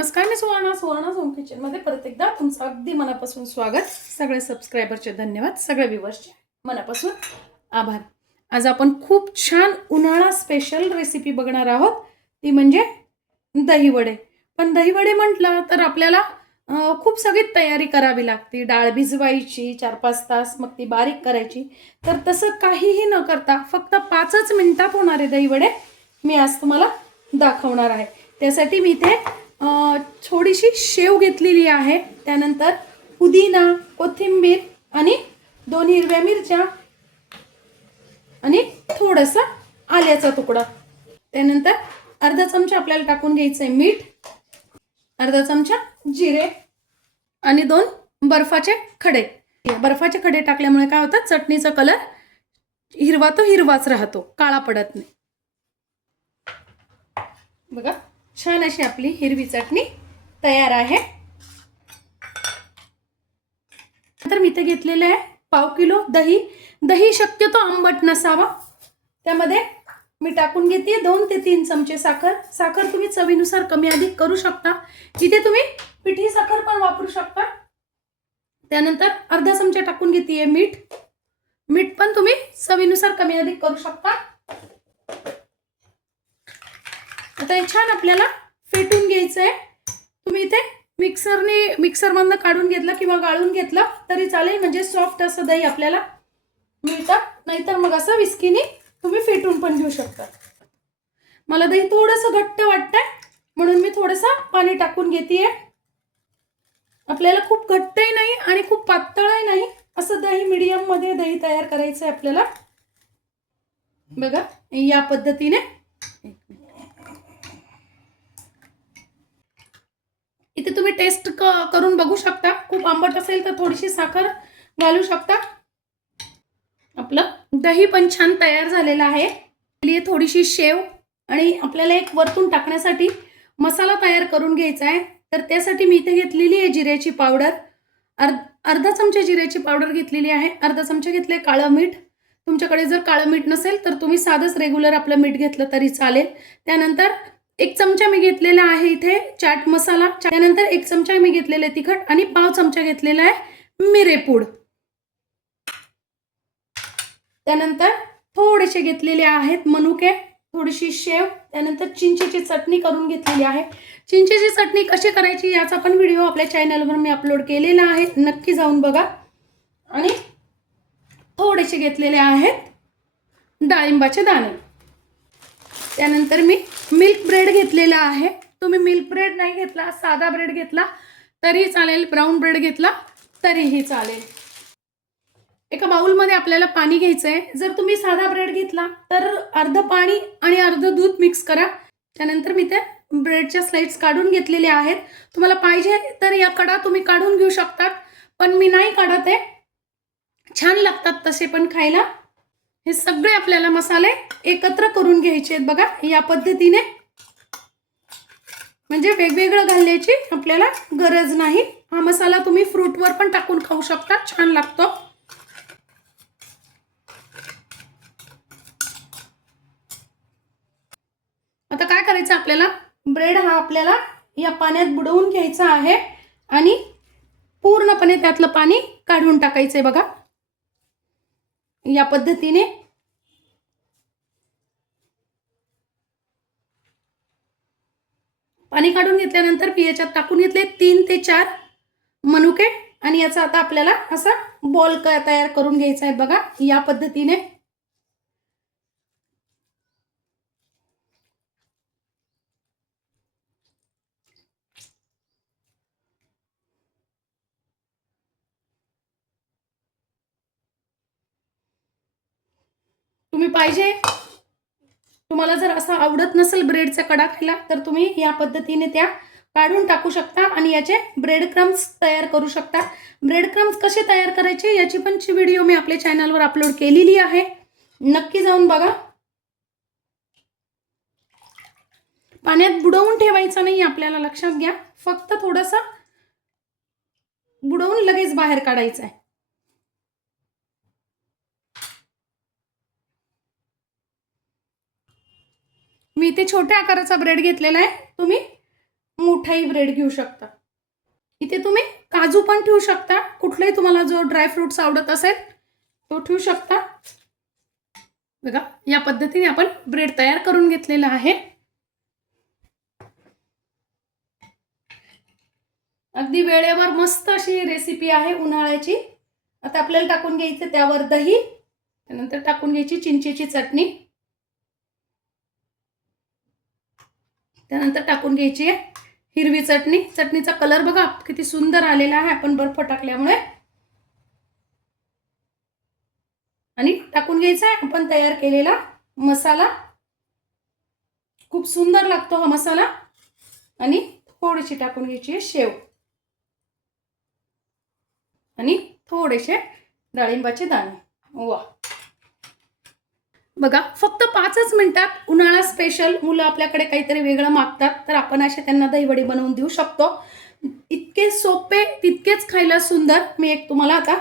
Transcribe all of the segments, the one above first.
नमस्कार, मी Suvarna home kitchen मध्ये परत एकदा तुमचं अगदी मनापासून स्वागत। सगळे सबस्क्रायबरचे धन्यवाद, सगळे व्ह्यूअर्सचे मनापासून आभार। आज आपण खूप छान उन्हाळा स्पेशल रेसिपी बघणार आहोत, ती म्हणजे दही वडे। पण दही वडे म्हटलं तर आपल्याला खूप सगळी तयारी करावी लागते। डाळ भिजवायची 4-5 तास, मग ती बारीक करायची। तर तसं काहीही न करता फक्त 5च मिनिटात होणारे दही वडे मी आज तुम्हाला दाखवणार आहे। त्यासाठी मी इथे थोडीशी शेव घेतलेली आहे, त्यानंतर पुदिना, कोथिंबीर आणि 2 हिरव्या मिरच्या आणि थोडासा आल्याचा तुकडा। त्यानंतर अर्धा चमचा आपल्याला टाकून घ्यायचं आहे मीठ, अर्धा चमचा जिरे आणि 2 बर्फाचे खडे। बर्फाचे खडे टाकल्यामुळे काय होतं, चटणीचा कलर हिरवा तो हिरवाच राहतो, काळा पडत नाही। बघा, छान अशी आपली हिरवी चटणी तयार आहे। नंतर मी इथे घेतलेले आहे पाव किलो दही। दही शक्यतो आंबट नसावा, त्यामध्ये मी टाकून घेते 2 ते 3 चमचे साखर। साखर तुम्ही चवीनुसार कमी अधिक करू शकता, इथे तुम्ही पिठी साखर पण वापरू शकता। त्यानंतर अर्धा चमचा टाकून घेते मीठ। मीठ पण तुम्ही चवीनुसार कमी अधिक करू शकता। आता हे छान आपल्याला फेटून घ्यायचं आहे। तुम्ही इथे मिक्सरमधनं काढून घेतलं किंवा गाळून घेतलं तरी चालेल, म्हणजे सॉफ्ट असं दही आपल्याला मिळतं। नाहीतर मग असं विस्कीने तुम्ही फेटून पण घेऊ शकता। मला दही थोडंसं घट्ट वाटतंय म्हणून मी थोडंसं पाणी टाकून घेते। आपल्याला खूप घट्टही नाही आणि खूप पातळही नाही, असं दही मीडियम मध्ये दही तयार करायचं आहे आपल्याला। बघा, या पद्धतीने इथे तुम्ही टेस्ट करून बघू शकता। खूप आंबट असेल तर थोडीशी साखर घालू शकता। आपलं दही पण छान तयार झालेलं आहे। थोडीशी शेव आणि आपल्याला एक वरतून टाकण्यासाठी मसाला तयार करून घ्यायचा आहे। तर त्यासाठी मी इथे घेतलेली आहे जिऱ्याची पावडर। अर्धा चमचा जिऱ्याची पावडर घेतलेली आहे। अर्धा चमचा घेतले काळं मीठ। तुमच्याकडे जर काळं मीठ नसेल तर तुम्ही साधंच रेग्युलर आपलं मीठ घेतलं तरी चालेल। त्यानंतर 1 चमचा मी घेतलेला आहे इथे चाट मसाला। त्यानंतर 1 चमचा मी घेतलेले तिखट आणि पाव चमचा घेतलेला आहे मिरेपूड। त्यानंतर थोडेसे घेतलेले आहेत मनुके, थोडीशी शेव, त्यानंतर चिंचेची चटणी करून घेतलेली आहे। चिंचेची चटणी कशी करायची याचा पण व्हिडिओ आपल्या चॅनलवर मी अपलोड केलेला आहे, नक्की जाऊन बघा। आणि थोडेसे घेतलेले आहेत डाळिंबाचे दाणे। त्यानंतर मी मिल्क ब्रेड घेतलेला आहे। तुम्ही मिल्क ब्रेड नाही घेतला, साधा ब्रेड घेतला तरी चालेल, ब्राउन ब्रेड घेतला तरीही चालेल। एका बाउल मध्ये आपल्याला पाणी घ्यायचं आहे। जर तुम्ही साधा ब्रेड घेतला तर अर्ध पाणी आणि अर्ध दूध मिक्स करा। त्यानंतर मी ते ब्रेडच्या स्लाइड्स काढून घेतलेले आहेत। तुम्हाला पाहिजे तर या कडा तुम्ही काढून घेऊ शकतात, पण मी नाही काढत आहे, छान लागतात तसे पण खायला। हे सगळे आपल्याला मसाले एकत्र करून घ्यायचे आहेत। बघा, या पद्धतीने, म्हणजे वेगवेगळं घालण्याची आपल्याला गरज नाही। हा मसाला तुम्ही फ्रूटवर पण टाकून खाऊ शकता, छान लागतो। आता काय करायचं, आपल्याला ब्रेड हा आपल्याला या पाण्यात बुडवून घ्यायचा आहे आणि पूर्णपणे त्यातलं पाणी काढून टाकायचंय। बघा, या पद्धतीने पाणी काढून घेतल्यानंतर मी याच्यात टाकून घेतले 3 ते 4 मनुके आणि याचा आता आपल्याला असा बॉल तयार करून घ्यायचा आहे। बघा, या पद्धतीने तुम्ही पाहिजे, तुम्हाला जर असं आवडत नसेल ब्रेडचा कडा खायला तर तुम्ही या पद्धतीने त्या काढून टाकू शकता आणि याचे ब्रेड क्रम्स तयार करू शकता। ब्रेड क्रम्स कसे तयार करायचे याची पण व्हिडिओ मी आपल्या चॅनलवर अपलोड केलेली आहे, नक्की जाऊन बघा। पाण्यात बुडवून ठेवायचं नाही आपल्याला, लक्षात घ्या, फक्त थोडंसं बुडवून लगेच बाहेर काढायचं आहे। मी इथे छोट्या आकाराचा ब्रेड घेतलेला आहे, तुम्ही कुठेही ब्रेड घेऊ शकता. इथे तुम्ही काजू पण ठेवू शकता, कुठलाही तुम्हाला जो ड्रायफ्रुट्स आवडत असेल तो ठेवू शकता. बघा या पद्धतीने आपण ब्रेड तयार करून घेतलेला आहे. अगदी वेळेवर मस्त अशी रेसिपी आहे उन्हाळ्याची. आता आपल्याला टाकून घ्यायचं त्यावर दही, त्यानंतर टाकून घ्यायची चिंचेची चटणी, त्यानंतर टाकून घ्यायची हिरवी चटणी. चटणीचा कलर बघा किती सुंदर आलेला आहे आपण बर्फ टाकल्यामुळे. आणि टाकून घ्यायचा आहे आपण तयार केलेला मसाला. खूप सुंदर लागतो हा मसाला. आणि थोडीशी टाकून घ्यायची शेव आणि थोडेसे डाळिंबाचे दाणे. वा बघा फक्त 5च मिनिटात उन्हाळा स्पेशल. मुलं आपल्याकडे काहीतरी वेगळं मागतात तर आपण असे त्यांना दहीवडी बनवून देऊ शकतो. इतके सोपे तितकेच खायला सुंदर. मी एक तुम्हाला आता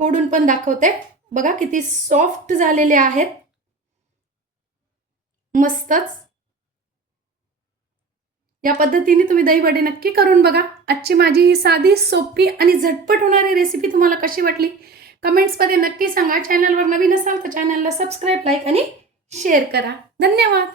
फोडून पण दाखवते. बघा किती सॉफ्ट झालेले आहेत, मस्तच. या पद्धतीने तुम्ही दहीवडे नक्की करून बघा. आजची माझी ही साधी सोपी आणि झटपट होणारी रेसिपी तुम्हाला कशी वाटली कमेंट्समध्ये नक्की सांगा. चॅनलवर नवीन असाल तर चॅनलला सबस्क्राईब, लाईक आणि शेअर करा. धन्यवाद.